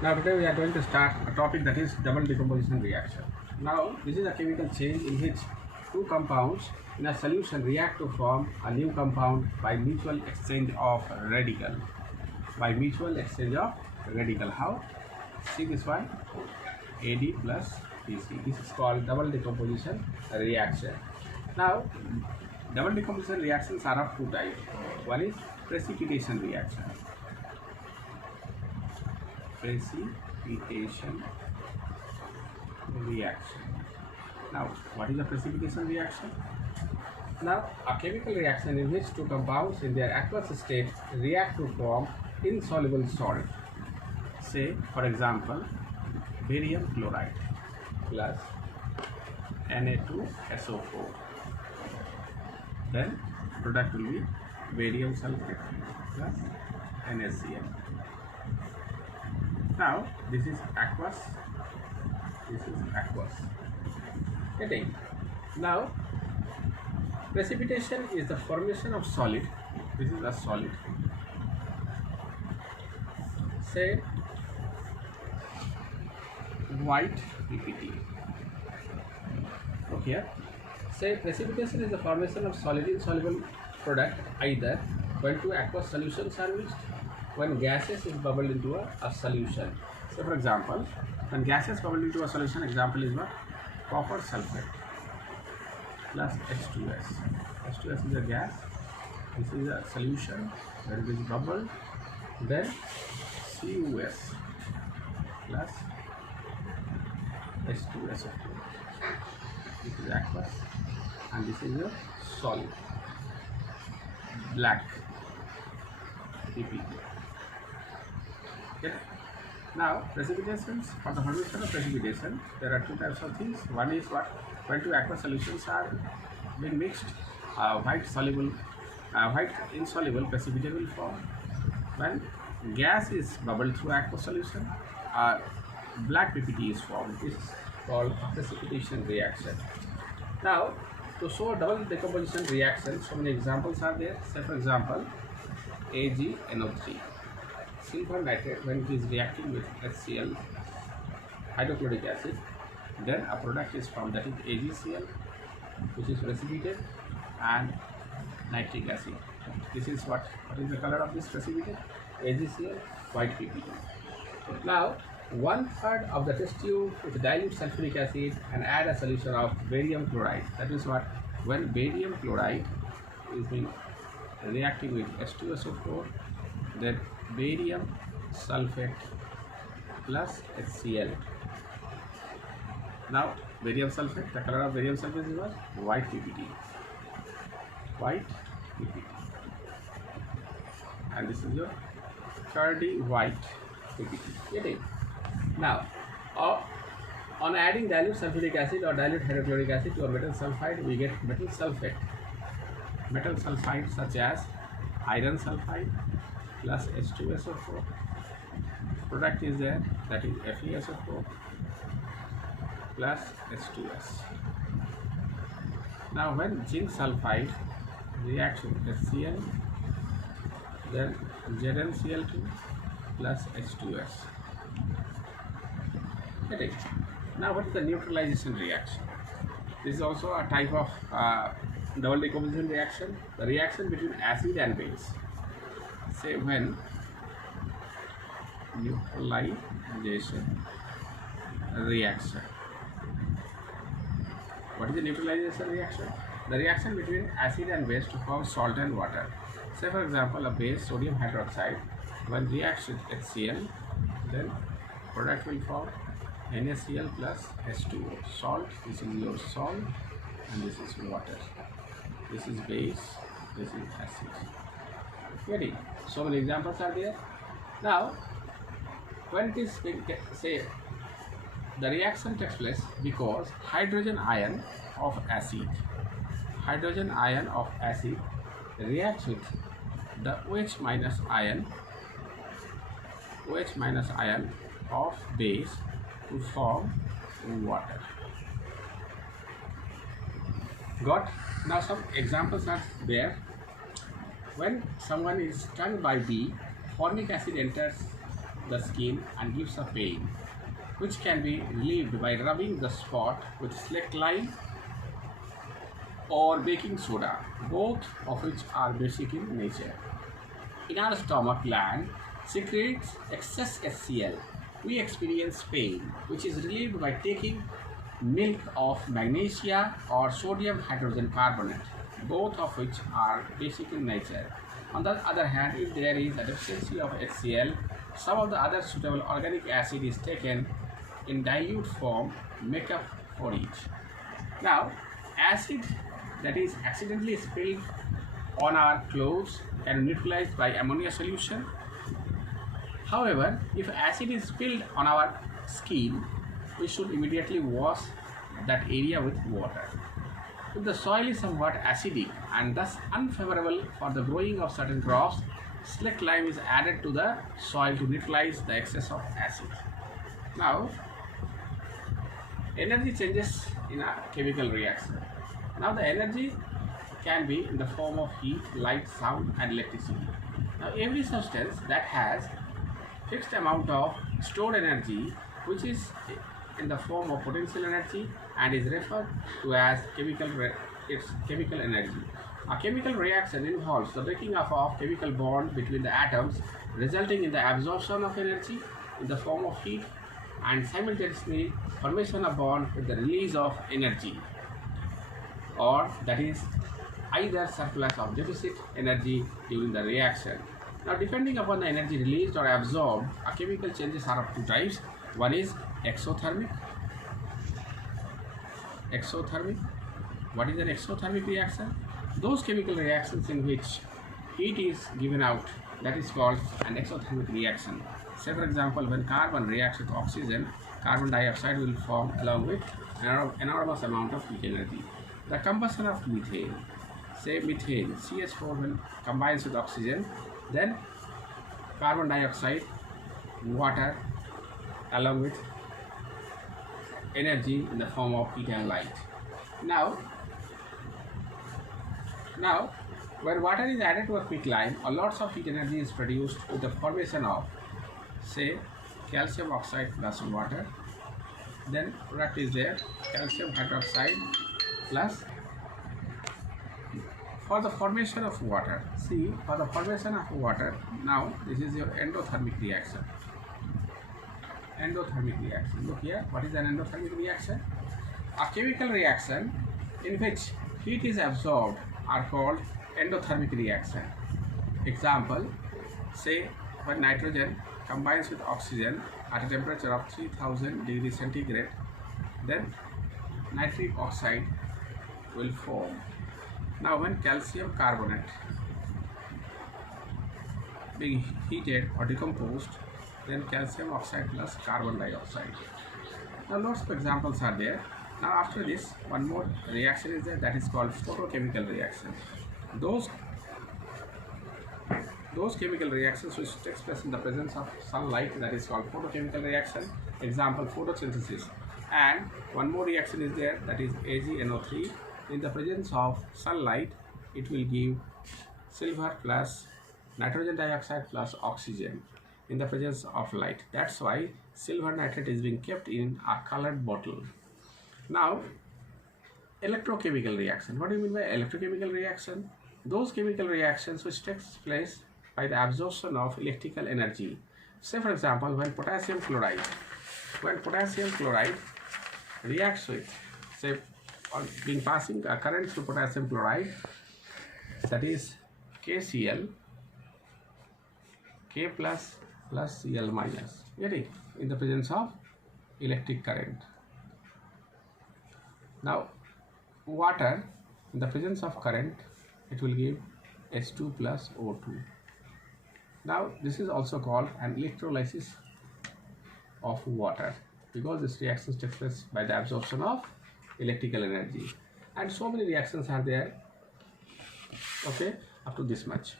Now today we are going to start a topic that is double decomposition reaction. Now this is a chemical change in which two compounds in a solution react to form a new compound by mutual exchange of radical. By mutual exchange of radical. How? See this one, AD plus BC. This is called double decomposition reaction. Now double decomposition reactions are of two types. One is precipitation reaction. Precipitation reaction. Now, what is a precipitation reaction? Now, a chemical reaction in which two compounds in their aqueous state react to form insoluble salt. Say, for example, barium chloride plus Na2SO4. Then, product will be barium sulfate plus NaCl. Now this is aqueous, this is aqueous. Getting? Now precipitation is the formation of solid. This is a solid. Say white PPT. Okay. Say precipitation is the formation of solid insoluble product either when two aqueous solutions are mixed, when gases is bubbled into a solution. So for example, when gases bubbled into a solution, example is what? Copper sulfate plus H2S. H2S is a gas, this is a solution, when it is bubbled, then CuS plus H2SO4. This is aqueous and this is a solid, black PPT. Okay. Now, precipitations, for the formation of precipitation, there are two types of things. One is what? When two aqueous solutions are being mixed, white insoluble precipitate will form. When gas is bubbled through aqueous solution, black PPT is formed. This is called a precipitation reaction. Now, to show a double decomposition reaction, so many examples are there. Say for example, AgNO3. Silver nitrate, when it is reacting with HCl, hydrochloric acid, then a product is formed, that is AgCl, which is precipitate, and nitric acid. This is what is the color of this precipitate? AgCl, white PPT. Now 1/3 of the test tube with dilute sulfuric acid and add a solution of barium chloride. That is what? When barium chloride is being reacting with H2SO4, then barium sulfate plus HCl. Now barium sulfate, the color of barium sulfate is what? White PPT. White PPT. And this is your curdy white PPT. Getting? Now, on adding dilute sulfuric acid or dilute hydrochloric acid to a metal sulfide, we get metal sulfate. Metal sulfide such as iron sulfide plus H2SO4. Product is there, that is FeSO4 plus H2S. Now when zinc sulfide reacts with HCl, then ZnCl2 plus H2S. Getting? Now what is the neutralization reaction? This is also a type of double decomposition reaction. The reaction between acid and base. Say when neutralization reaction. What is the neutralization reaction? The reaction between acid and base to form salt and water. Say for example, a base, sodium hydroxide, when reacts with HCl, then product will form NaCl plus H2O. Salt, this is your salt, and this is water. This is base, this is acid. Getting? So many examples are there. Now, when it is, say, the reaction takes place because hydrogen ion of acid reacts with the OH minus ion of base to form water. Got? Now some examples are there. When someone is stung by bee, formic acid enters the skin and gives a pain, which can be relieved by rubbing the spot with slack lime or baking soda, both of which are basic in nature. In our stomach gland secretes excess HCl. We experience pain, which is relieved by taking milk of magnesia or sodium hydrogen carbonate, both of which are basic in nature. On the other hand, if there is a deficiency of HCl, some of the other suitable organic acid is taken in dilute form, make up for each. Now, acid that is accidentally spilled on our clothes can be neutralized by ammonia solution. However, if acid is spilled on our skin, we should immediately wash that area with water. If the soil is somewhat acidic and thus unfavorable for the growing of certain crops, slack lime is added to the soil to neutralize the excess of acid. Now, energy changes in a chemical reaction. Now, the energy can be in the form of heat, light, sound, and electricity. Now, every substance that has fixed amount of stored energy, which is in the form of potential energy and is referred to as its chemical energy. A chemical reaction involves the breaking up of chemical bond between the atoms, resulting in the absorption of energy in the form of heat and simultaneously formation of bond with the release of energy, or that is either surplus or deficit energy during the reaction. Now, depending upon the energy released or absorbed, a chemical changes are of two types. One is exothermic. What is an exothermic reaction? Those chemical reactions in which heat is given out, that is called an exothermic reaction. Say for example, when carbon reacts with oxygen, carbon dioxide will form along with an enormous amount of heat energy. The combustion of methane, say methane, CH4, when combines with oxygen, then carbon dioxide, water, along with energy in the form of heat and light. Now, when water is added to a quicklime, a lots of heat energy is produced with the formation of, say, calcium oxide plus water. Then product is there, calcium hydroxide plus. For the formation of water, see, for the formation of water, now this is your endothermic reaction. Look here, what is an endothermic reaction? A chemical reaction in which heat is absorbed are called endothermic reaction. Example, say when nitrogen combines with oxygen at a temperature of 3000 degrees centigrade, then nitric oxide will form. Now, when calcium carbonate being heated or decomposed, then calcium oxide plus carbon dioxide. Now, lots of examples are there. Now, after this, one more reaction is there, that is called photochemical reaction. Those chemical reactions which takes place in the presence of sunlight, that is called photochemical reaction. Example, photosynthesis. And one more reaction is there, that is AgNO3. In the presence of sunlight, it will give silver plus nitrogen dioxide plus oxygen in the presence of light. That's why silver nitrate is being kept in a colored bottle. Now, electrochemical reaction. What do you mean by electrochemical reaction? Those chemical reactions which takes place by the absorption of electrical energy. Say for example, when potassium chloride reacts with, say, being passing a current through potassium chloride, that is KCl, K plus Cl minus, getting in the presence of electric current. Now, water in the presence of current, it will give H2 plus O2. Now, this is also called an electrolysis of water, because this reaction takes place by the absorption of electrical energy. And so many reactions are there, okay, up to this much.